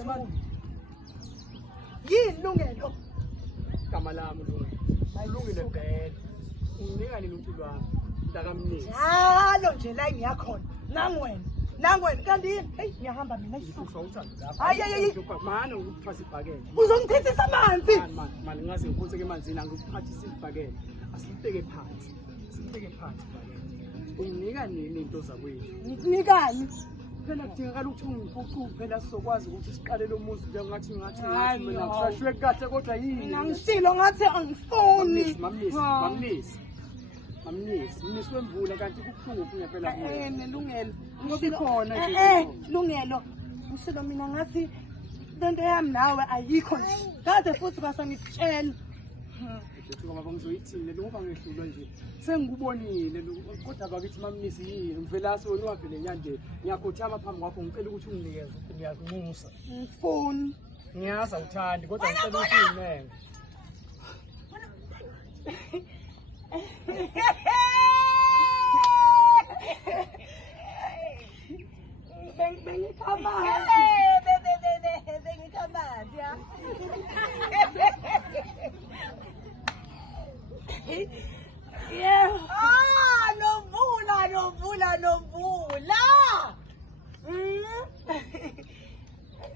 Lungelo manje. Yini Lungelo? Igama lami Lungile bhele. Unginika nini umpilo wami? Ndakamnisi. Njalo nje la ngiyakhona. Nangwena kanti hey ngiyahamba mina Ngifuna uthanda lapha. Hayi Mana ukuphasa ibhakela. uzongithethisa amanzi. Mani ngaze ngiphutheke emanzini angikuphathisa ibhakela. Asibheke phansi. Sibheke phansi ibhakela. Unginika nini into zakwethu? Ngikunikani? Phela kudingakala ukuthi ungiphucuke phela sizokwazi ukuthi siqalele umuzi njengathi ngathi Hayi, mina no. ngishashwe kahle kodwa yini? Mina ngishilo ngathi angifuni. Mamnisi wemvula kanti kubuhlungu phela kuye. Lungelo. Ngosikhona nje. Lungelo. Ngishilo mina ngathi lento yami nawe ayikho nje. Kade futhi kwasangitshela. Ngithi ngoba ngizoyithini ngoba ngehlulwa nje. Sengikubonile kodwa bakithi mamnisi yini umvelasi wena wavele enyandeni. Ngiyakhothama phambi kwakho ngicela ukuthi unginikeze ngiyakunxusa. Ngifuni. Ngiyazi awuthandi kodwa ngicela ukuthi unginenge. Novula.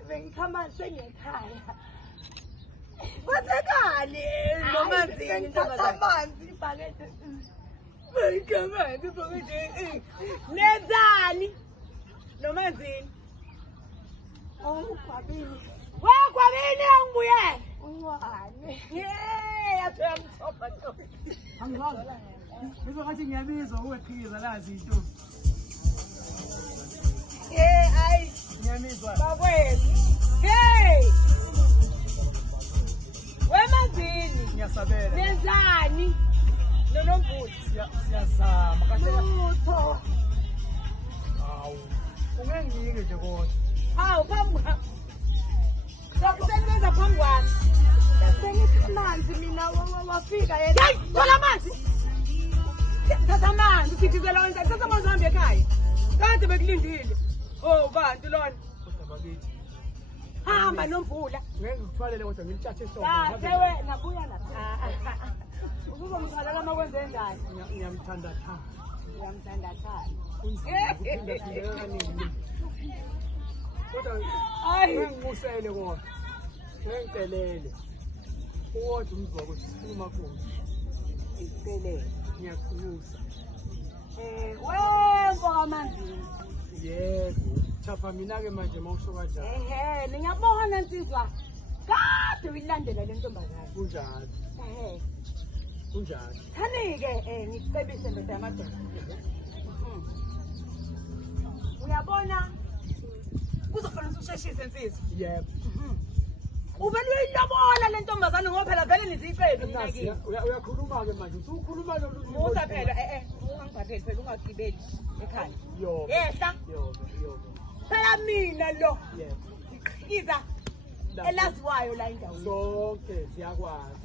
Bengikhamba sengekhaya. Bathekani nomanzini amanzi ibhakede. Bengikhamba ibhakede. Nenzani? Nomanzini. Ungwabini. Wagwabini angibuye. Ungwane. Yamthopa to. Angiwazi. Bese ngathi ngiyabizwa uwephiza lazi into. Ayi. Ngiyamizwa. Bakwethu. Hey! Wemanzini. Ngiyasabela. Nenzani? Nonomvula. Siyazama kahle. Lutho. Hawu. Ungengike nje kodwa. Hawu phambi kwami. Sokusebenza phambi kwami. Sengithi amanzi mina wafika yena. Hey, thola amanzi. Thatha amanzi uphithizela wena. Thatha amanzi uhambe ekhaya. Kade bekulindile. Oh, bantu lona. Kodwa bakithi. Hamba nomvula. Ngeke ngikuthwalele kodwa ngilitshathe ehloko. Kahle wena buya lapha. Uzongithalela uma kwenze njani? Ngiyamthanda cha. Ngiyamthanda cha. Kuphinda kaningi. Kodwa ngingusele kodwa. Ngicelele. Uwodwa umzwa ukuthi sikhuluma khona. Ngicele. Ngiyakubuza. Wembo kamanzini. Yebo. Chapha mina ke manje mawusho kanjani. Ngiyabona nsizwa. Kade uyilandela le ntombazane. Kunjani? Kunjani? Thani-ke ngicebise ndoda yamadoda. Uyabona kuzofanele usheshise nsizwa. Yebo. Uvele uyilobola le ntombazane ngoba phela vele nizicebe mina kimi. Uyakhuluma ke manje. Usukhuluma lo Musa phela ungangibhatheli phela ungagibeli ekhaya. Yobo. Yehla. Yobo. Phela mina lo. Yebo. Iza elaziwayo la indawo. Sonke siyakwazi.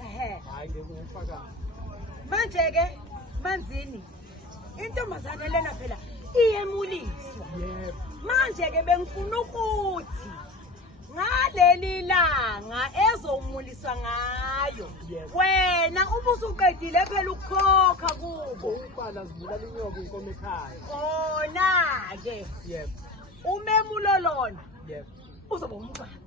Hayi ngekufaka. Manje ke manzini intombazane lena phela iyemuliswa. Yebo. Manje ke bengifuna ukuthi ngaleli langa ezomulisa ngayo wena ubusuqedile phela ukukhokha kubo ubala zibulala inyoka inkomo ekhaya khona ke yebo umemulo lona yebo uzoba umntwana